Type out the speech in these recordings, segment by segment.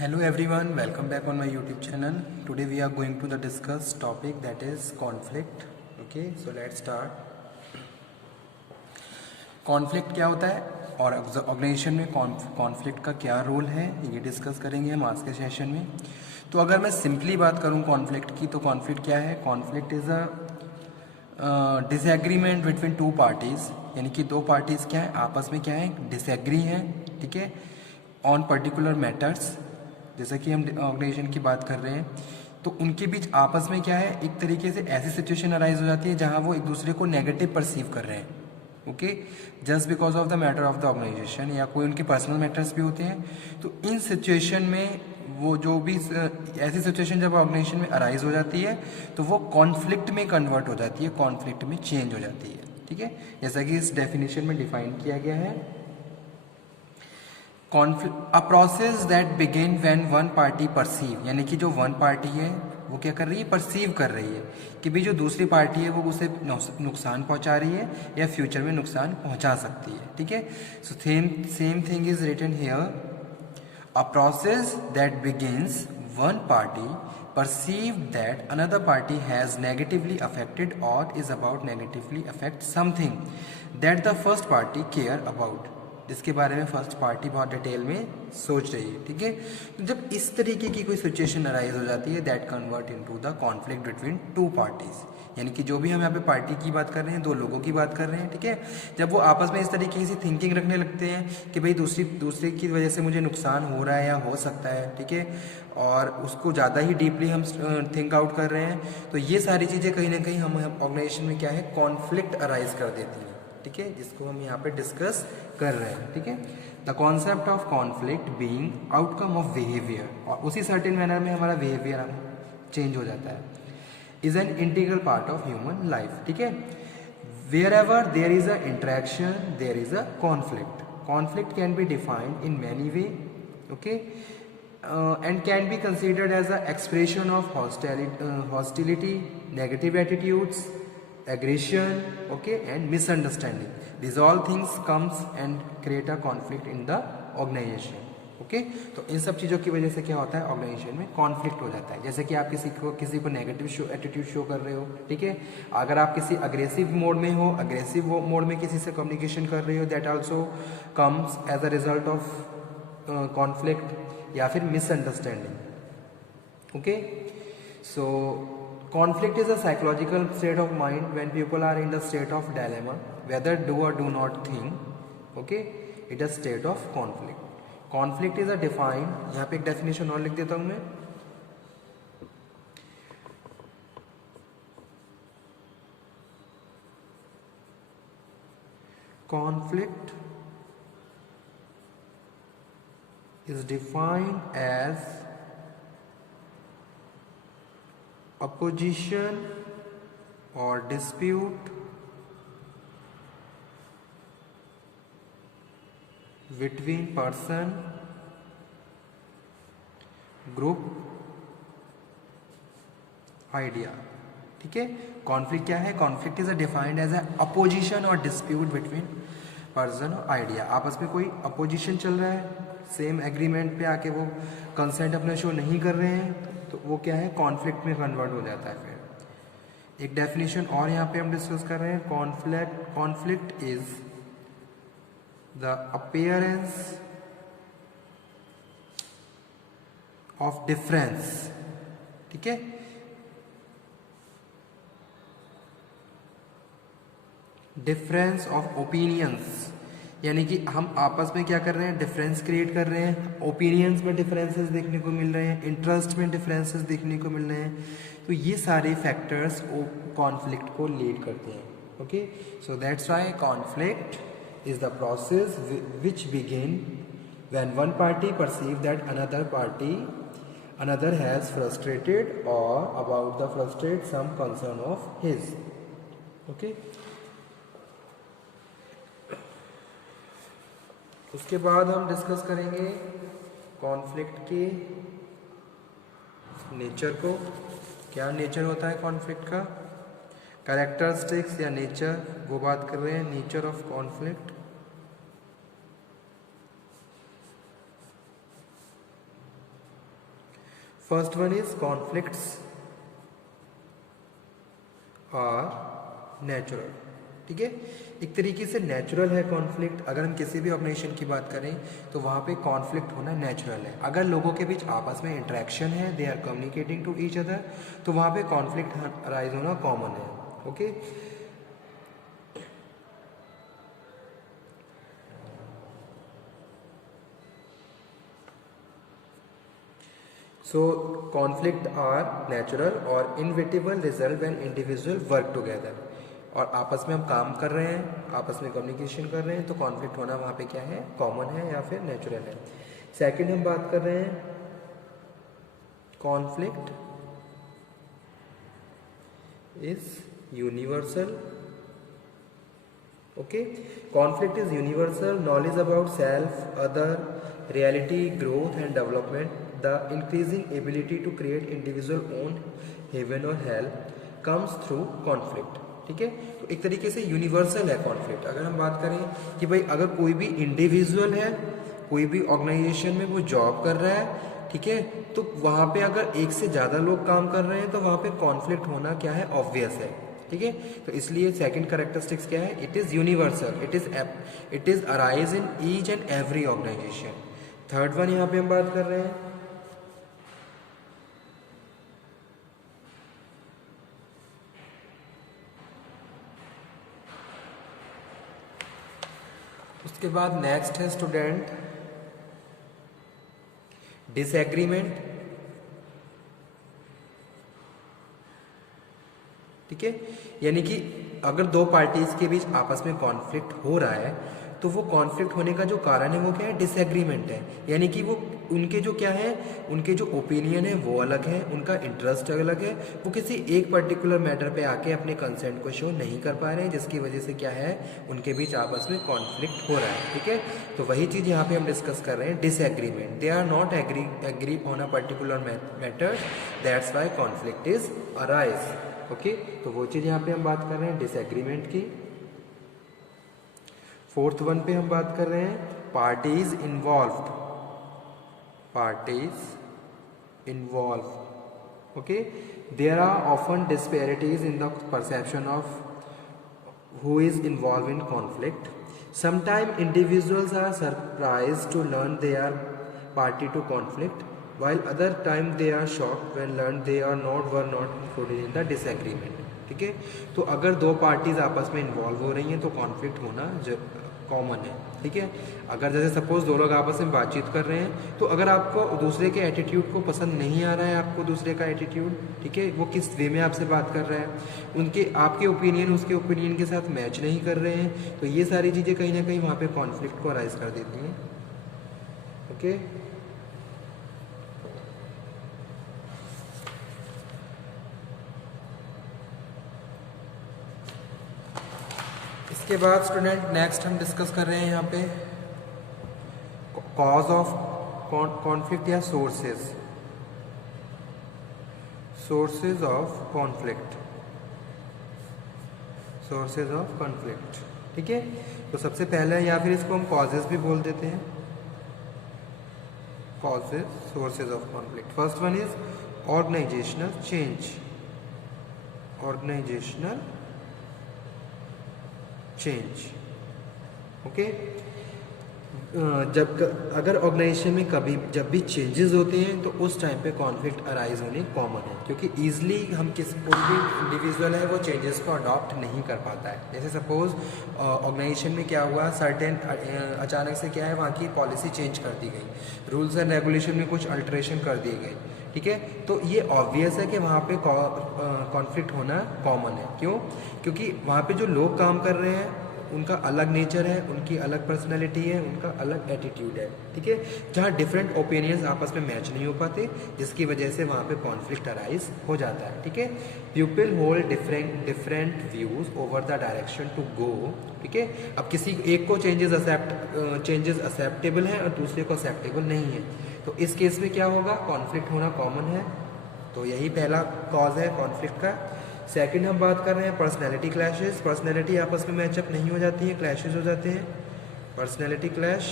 Hello everyone, welcome back on my YouTube channel. Today we are going to the discuss topic that is conflict. Okay, so let's start. Conflict क्या होता है और organisation में conflict का क्या role है ये डिस्कस करेंगे हम आज के सेशन में। तो अगर मैं सिंपली बात करूं कॉन्फ्लिक्ट की, तो कॉन्फ्लिक्ट क्या है? Conflict is a disagreement between two parties, यानी कि दो पार्टीज़ क्या है, आपस में क्या है, डिसएग्री हैं, ठीक है, ऑन पर्टिकुलर मैटर्स। जैसा कि हम ऑर्गेनाइजेशन की बात कर रहे हैं, तो उनके बीच आपस में क्या है, एक तरीके से ऐसी सिचुएशन अराइज हो जाती है जहां वो एक दूसरे को नेगेटिव परसीव कर रहे हैं, okay, just because of the matter of the organisation, या कोई उनके पर्सनल मैटर्स भी होते हैं। तो इन सिचुएशन में वो जो भी ऐसी सिचुएशन जब ऑर्गेनाइजेशन में अराइज हो जाती है तो वो कॉन्फ्लिक्ट में कन्वर्ट हो जाती है, कॉन्फ्लिक्ट में चेंज हो जाती है, ठीक है। जैसा कि इस डेफिनेशन में डिफाइन किया गया है, अ process that begin when one party perceive, यानी कि जो वन पार्टी है वो क्या कर रही है, परसीव कर रही है कि भाई जो दूसरी पार्टी है वो उसे नुकसान पहुंचा रही है या फ्यूचर में नुकसान पहुंचा सकती है, ठीक है। So same thing is written here, a process that begins one party perceived that another party has negatively affected or is about negatively affect something that the first party care about, जिसके बारे में first party बहुत detail में सोच रही है, ठीक है। तो जब इस तरीके की कोई सिचुएशन अराइज हो जाती है, that convert into the conflict between two parties, यानी कि जो भी हम यहाँ पे पार्टी की बात कर रहे हैं, दो लोगों की बात कर रहे हैं, ठीक है। जब वो आपस में इस तरीके की थिंकिंग रखने लगते हैं कि भाई दूसरे की वजह से मुझे नुकसान हो रहा है या हो सकता है, ठीक है, और उसको ज़्यादा ही डीपली हम थिंक आउट कर रहे हैं, तो ये सारी चीज़ें कहीं ना कहीं हम ऑर्गेनाइजेशन में क्या है, कॉन्फ्लिक्ट अराइज कर देती हैं, ठीक है, जिसको हम यहाँ पे डिस्कस कर रहे हैं, ठीक है। The concept of conflict being outcome of behaviour, और उसी सर्टेन मैनर में हमारा बिहेवियर चेंज हो जाता है, is an integral part of human life, ठीक है। Wherever there is a interaction there is a conflict, conflict can be defined in many way, okay, and can be considered as an expression of hostility, negative attitudes, aggression, okay, and misunderstanding. These all things comes and create a conflict in the organization, okay. तो इन सब चीज़ों की वजह से क्या होता है, organisation में कॉन्फ्लिक्ट हो जाता है। जैसे कि आप किसी को नेगेटिव एटीट्यूड शो कर रहे हो, ठीक है, अगर आप किसी अग्रेसिव मोड में हो, अग्रेसिव मोड में किसी से कम्युनिकेशन कर रहे हो, that also comes as a result of conflict या फिर misunderstanding, okay. So conflict is a psychological state of mind when people are in the state of dilemma whether do or do not think, okay, it is state of conflict. conflict is a defined, यहाँ पे एक definition और लिख देता हूँ मैं, conflict is defined as opposition or dispute between person, group, idea, ठीक है। कॉन्फ्लिक्ट क्या है, conflict is defined as a opposition और डिस्प्यूट बिटवीन पर्सन और आइडिया, आपस में कोई अपोजिशन चल रहा है, सेम एग्रीमेंट पे आके वो कंसेंट अपना शो नहीं कर रहे हैं, तो वो क्या है, कॉन्फ्लिक्ट में कन्वर्ट हो जाता है। फिर एक डेफिनेशन और यहाँ पे हम डिस्कस कर रहे हैं, conflict is the appearance of difference, ठीक है, डिफरेंस ऑफ ओपिनियंस, यानी कि हम आपस में क्या कर रहे हैं, डिफरेंस क्रिएट कर रहे हैं, ओपिनियंस में डिफरेंसेस देखने को मिल रहे हैं, इंटरेस्ट में डिफरेंसेस देखने को मिल रहे हैं, तो ये सारे फैक्टर्स कॉन्फ्लिक्ट को लीड करते हैं, okay. So that's why conflict is the process which begin when one party perceive that another has frustrated or about the frustrate some concern of his, okay. उसके बाद हम डिस्कस करेंगे conflict के nature को, क्या nature होता है conflict का, कैरेक्टरिस्टिक्स या नेचर, वो बात कर रहे हैं, nature of conflict. First one is conflicts are natural. ठीक है, एक तरीके से नेचुरल है कॉन्फ्लिक्ट। अगर हम किसी भी ऑर्गेनाइजेशन की बात करें तो वहाँ पे कॉन्फ्लिक्ट होना नेचुरल है। अगर लोगों के बीच आपस में इंटरेक्शन है, they are communicating to each other, तो वहाँ पे कॉन्फ्लिक्ट अराइज होना कॉमन है। Okay, so conflict are natural और inevitable result when individual work together. और आपस में हम काम कर रहे हैं, आपस में कम्युनिकेशन कर रहे हैं, तो कॉन्फ्लिक्ट होना वहाँ पे क्या है, कॉमन है या फिर नेचुरल है। सेकंड हम बात कर रहे हैं conflict is universal. Okay, conflict is universal. Knowledge about self, other, reality, growth and development, the increasing ability to create individual own heaven or hell comes through conflict। ठीक है, तो एक तरीके से यूनिवर्सल है कॉन्फ्लिक्ट। अगर हम बात करें कि भाई अगर कोई भी इंडिविजुअल है, कोई भी ऑर्गेनाइजेशन में वो जॉब कर रहा है, ठीक है, तो वहाँ पे अगर एक से ज़्यादा लोग काम कर रहे हैं तो वहाँ पे कॉन्फ्लिक्ट होना क्या है, ऑब्वियस है। ठीक है, तो इसलिए सेकंड कैरेक्टरिस्टिक्स क्या है, it is universal, it is arise in each and every organisation. Third one यहाँ पे हम बात कर रहे हैं उसके बाद नेक्स्ट है स्टूडेंट डिसएग्रीमेंट। ठीक है, यानी कि अगर दो पार्टीज के बीच आपस में कॉन्फ्लिक्ट हो रहा है तो वो कॉन्फ्लिक्ट होने का जो कारण है वो क्या है, डिसएग्रीमेंट है। यानी कि वो उनके जो क्या है, उनके जो ओपिनियन है वो अलग है, उनका इंटरेस्ट अलग है, वो किसी एक पर्टिकुलर मैटर पे आके अपने कंसेंट को शो नहीं कर पा रहे हैं, जिसकी वजह से क्या है, उनके बीच आपस में कॉन्फ्लिक्ट हो रहा है। ठीक है, तो वही चीज़ यहाँ पे हम डिस्कस कर रहे हैं, disagreement. They are not agree on a particular matter, that's why conflict is arise. Okay, तो वो चीज़ यहाँ पे हम बात कर रहे हैं डिसएग्रीमेंट की। फोर्थ वन पे हम बात कर रहे हैं parties involved. Parties involve. Okay, there are often disparities in the perception of who is involve in conflict. Sometime individuals are surprised to learn they are party to conflict, while other time they are shocked when learned they are were not included in the disagreement। ठीक है, तो अगर दो parties आपस में involve हो रही हैं तो कॉन्फ्लिक्ट होना कॉमन है। ठीक है, अगर जैसे सपोज दो लोग आपस में बातचीत कर रहे हैं, तो अगर आपको दूसरे के एटीट्यूड को पसंद नहीं आ रहा है, आपको दूसरे का एटीट्यूड, ठीक है, वो किस वे में आपसे बात कर रहा है, उनके आपके ओपिनियन उसके ओपिनियन के साथ मैच नहीं कर रहे हैं, तो ये सारी चीज़ें कहीं ना कहीं वहाँ पे कॉन्फ्लिक्ट को अराइज कर देती हैं। ओके, इसके बाद स्टूडेंट नेक्स्ट हम डिस्कस कर रहे हैं यहाँ पे कॉज ऑफ कॉन्फ्लिक्ट या sources of conflict. Sources of conflict. ठीक है, तो सबसे पहले या फिर इसको हम कॉजेज भी बोल देते हैं, causes, sources of conflict. First one is organisational change. Organisational change. Okay, अगर ऑर्गेनाइजेशन में कभी जब भी चेंजेस होते हैं तो उस टाइम पे कॉन्फ्लिक्ट अराइज होने कॉमन है, क्योंकि ईजिली हम कोई भी इंडिविजुअल है वो चेंजेस को अडॉप्ट नहीं कर पाता है। जैसे सपोज ऑर्गेनाइजेशन में क्या हुआ, सर्टेन अचानक से क्या है, वहाँ की पॉलिसी चेंज कर दी गई, रूल्स एंड रेगुलेशन में कुछ अल्टरेशन कर दिए गए। ठीक है, तो ये ऑब्वियस है कि वहाँ पे कॉन्फ्लिक्ट होना कॉमन है। क्यों? क्योंकि वहाँ पे जो लोग काम कर रहे हैं उनका अलग नेचर है, उनकी अलग पर्सनैलिटी है, उनका अलग एटीट्यूड है। ठीक है, जहाँ डिफरेंट ओपिनियंस आपस में मैच नहीं हो पाते, जिसकी वजह से वहाँ पे कॉन्फ्लिक्ट अराइज हो जाता है। ठीक है, people hold different views over the direction to go. ठीक है, अब किसी एक को चेंजेस एक्सेप्टेबल है और दूसरे को एक्सेप्टेबल नहीं है, तो इस केस में क्या होगा, कॉन्फ्लिक्ट होना कॉमन है। तो यही पहला कॉज है कॉन्फ्लिक्ट का। सेकंड हम बात कर रहे हैं पर्सनैलिटी क्लैशेस। पर्सनैलिटी आपस में मैचअप नहीं हो जाती है, क्लैशेस हो जाते हैं, personality clash.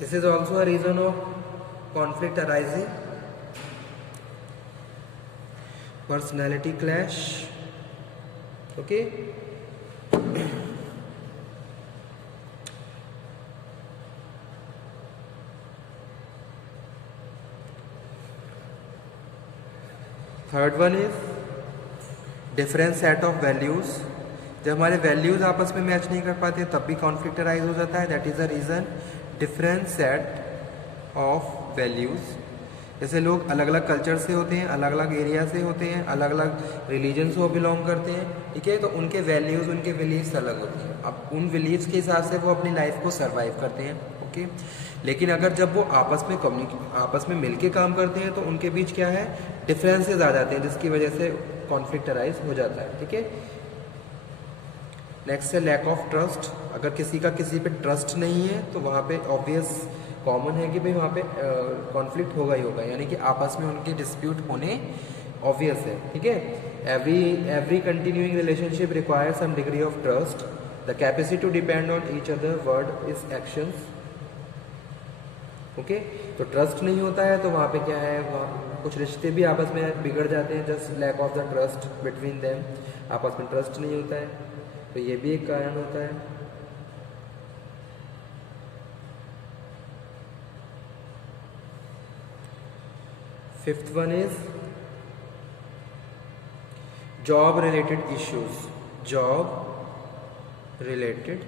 This is also a reason of conflict arising. Personality clash. Okay. Third one is different set of values. जब हमारे वैल्यूज आपस में मैच नहीं कर पाते तब भी कॉन्फ्लिक्ट अराइज हो जाता है। That is a reason different set of values. जैसे लोग अलग अलग कल्चर से होते हैं, अलग अलग एरिया से होते हैं, अलग अलग रिलीजन से वो बिलोंग करते हैं, ठीक है, तो उनके वैल्यूज, उनके बिलीव्स अलग होते हैं। अब उन बिलीव्स के हिसाब से वो अपनी लाइफ को सर्वाइव करते हैं। ओके, लेकिन अगर जब वो आपस में मिलके काम करते हैं तो उनके बीच क्या है, डिफरेंसेस आ जाते हैं, जिसकी वजह से कॉन्फ्लिक्ट अराइज हो जाता है। ठीक है, नेक्स्ट है लैक ऑफ ट्रस्ट। अगर किसी का किसी पे ट्रस्ट नहीं है तो वहाँ पे ऑब्वियस कॉमन है कि भाई वहाँ पे कॉन्फ्लिक्ट होगा ही होगा, यानी कि आपस में उनके डिस्प्यूट होने ऑब्वियस है। ठीक है, every continuing relationship require some degree of trust. The capacity to depend on each other word is actions. Okay, तो ट्रस्ट नहीं होता है तो वहाँ पे क्या है, वहाँ कुछ रिश्ते भी आपस में बिगड़ जाते हैं, just lack of the trust between them. आपस में ट्रस्ट नहीं होता है, तो ये भी एक कारण होता है। Fifth one is job related issues. Job related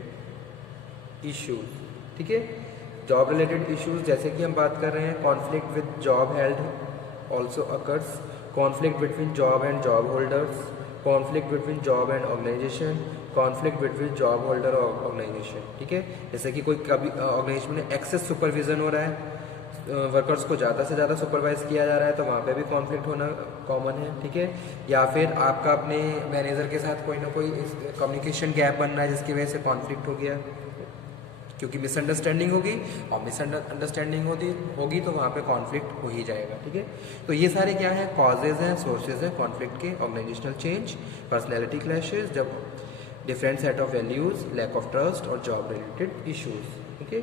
issues, ठीक है, जॉब रिलेटेड इश्यूज जैसे कि हम बात कर रहे हैं, conflict with job held also occurs, conflict between job and job holders, conflict between job and organisation, conflict between job holder और ऑर्गेनाइजेशन। ठीक है, जैसे कि कोई कभी ऑर्गेनाइजेशन में एक्सेस सुपरविजन हो रहा है, वर्कर्स को ज़्यादा से ज़्यादा सुपरवाइज किया जा रहा है, तो वहाँ पे भी कॉन्फ्लिक्ट होना कॉमन है। ठीक है, या फिर आपका अपने मैनेजर के साथ कोई ना कोई कम्युनिकेशन गैप बन रहा है जिसकी वजह से कॉन्फ्लिक्ट हो गया, क्योंकि मिसअंडरस्टैंडिंग होगी, और मिसअंडरस्टैंडिंग होगी तो वहाँ पे कॉन्फ्लिक्ट हो ही जाएगा। ठीक है, तो ये सारे क्या है, कॉजेज हैं, सोर्सेज हैं कॉन्फ्लिक्ट के। ऑर्गेनाइजेशनल चेंज, पर्सनैलिटी क्लैशेज, जब different set of values, lack of trust और job related issues. Okay,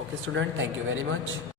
okay student, thank you very much.